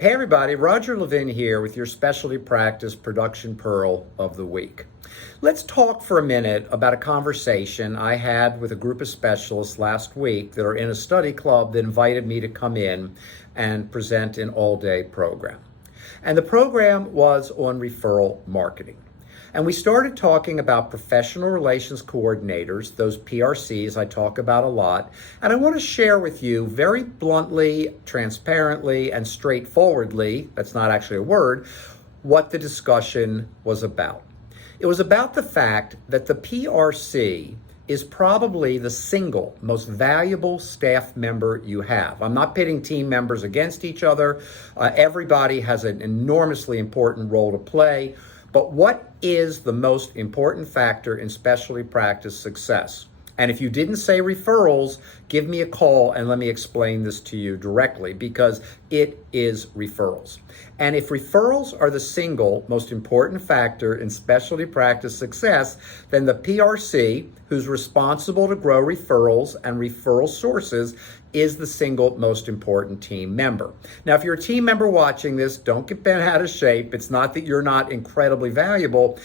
Hey everybody, Roger Levin here with your specialty practice production pearl of the week. Let's talk for a minute about a conversation I had with a group of specialists last week that are in a study club that invited me to come in and present an all-day program. And the program was on referral marketing. And we started talking about professional relations coordinators, those PRCs I talk about a lot. And I want to share with you very bluntly, transparently, and straightforwardly, that's not actually a word, what the discussion was about. It was about the fact that the PRC is probably the single most valuable staff member you have. I'm not pitting team members against each other. Everybody has an enormously important role to play. But what is the most important factor in specialty practice success? And if you didn't say referrals, give me a call and let me explain this to you directly, because it is referrals. And if referrals are the single most important factor in specialty practice success, then the PRC, who's responsible to grow referrals and referral sources, is the single most important team member. Now, if you're a team member watching this, don't get bent out of shape. It's not that you're not incredibly valuable,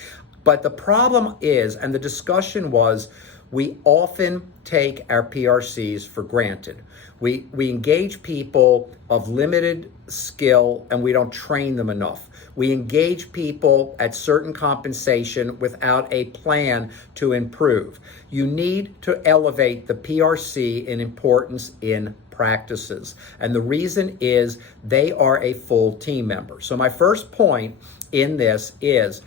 but the problem is, and the discussion was, we often take our PRCs for granted. We engage people of limited skill and we don't train them enough. We engage people at certain compensation without a plan to improve. You need to elevate the PRC in importance in practices. And the reason is they are a full team member. So my first point in this is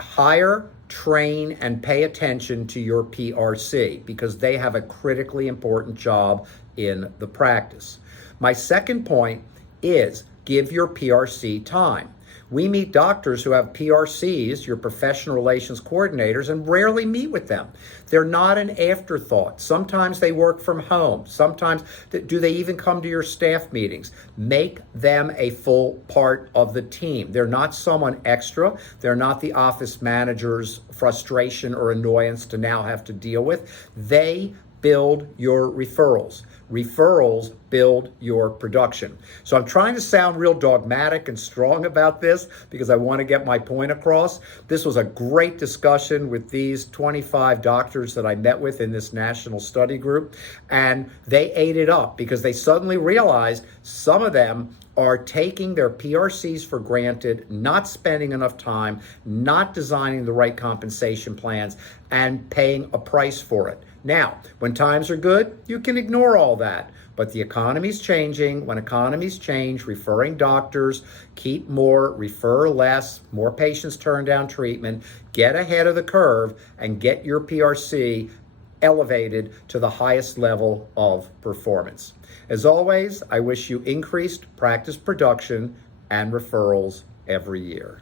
hire, train, and pay attention to your PRC because they have a critically important job in the practice. My second point is give your PRC time. We meet doctors who have PRCs, your professional relations coordinators, and rarely meet with them. They're not an afterthought. Sometimes they work from home. Sometimes, do they even come to your staff meetings? Make them a full part of the team. They're not someone extra. They're not the office manager's frustration or annoyance to now have to deal with. They build your referrals. Referrals build your production. So I'm trying to sound real dogmatic and strong about this because I want to get my point across. This was a great discussion with these 25 doctors that I met with in this national study group, and they ate it up because they suddenly realized some of them are taking their PRCs for granted, not spending enough time, not designing the right compensation plans, and paying a price for it. Now, when times are good, you can ignore all that. But the economy's changing. When economies change, referring doctors, keep more, refer less, more patients turn down treatment, get ahead of the curve, and get your PRC elevated to the highest level of performance. As always, I wish you increased practice production and referrals every year.